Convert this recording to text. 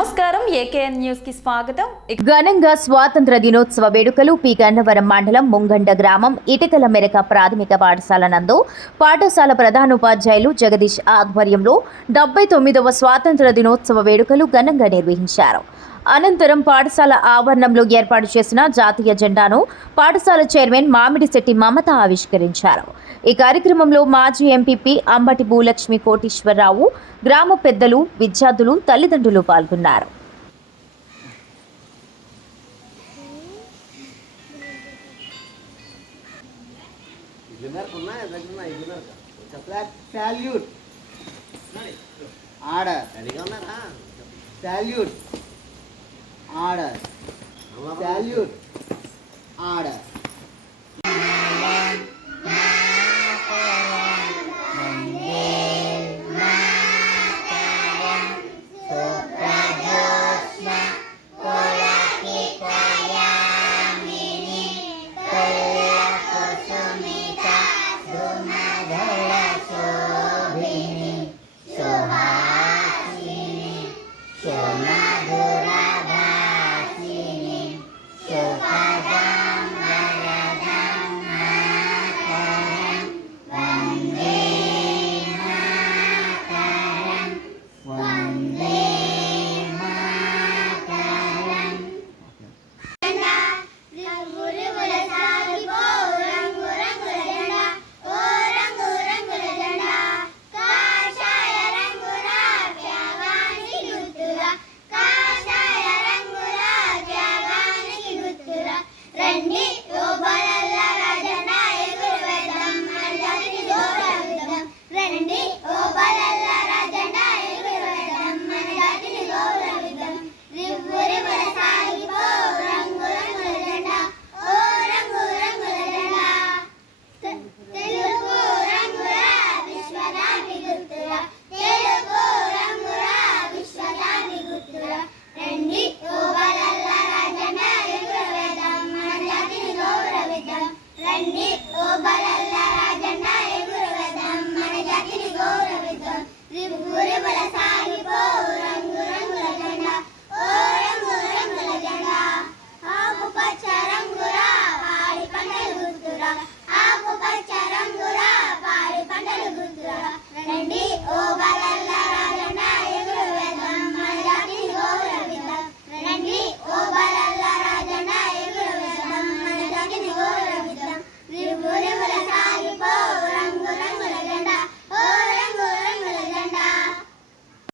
నమస్కారం AKN news కి స్వాగతం. ఘనంగా స్వాతంత్ర దినోత్సవ వేడుకలు పి గన్నవరం మండలం ముంగండ గ్రామం ఇటికల మెరక ప్రాథమిక పాఠశాల నందు పాఠశాల ప్రధానోపాధ్యాయులు జగదీష్ ఆధ్వర్యంలో 79వ స్వాతంత్ర దినోత్సవ వేడుకలు ఘనంగా నిర్వహించారు. అనంతరం పాఠశాల ఆవరణంలో ఏర్పాటు చేసిన జాతీయ జెండాను పాఠశాల చైర్మన్ మామిడిశెట్టి మమత ఆవిష్కరించారు. ఈ కార్యక్రమంలో మాజీ ఎంపీపీ అంబటి భూలక్ష్మి కోటీశ్వరరావు, గ్రామ పెద్దలు, విద్యార్థులు, తల్లిదండ్రులు పాల్గొన్నారు. Salute. Order. Salute. Order.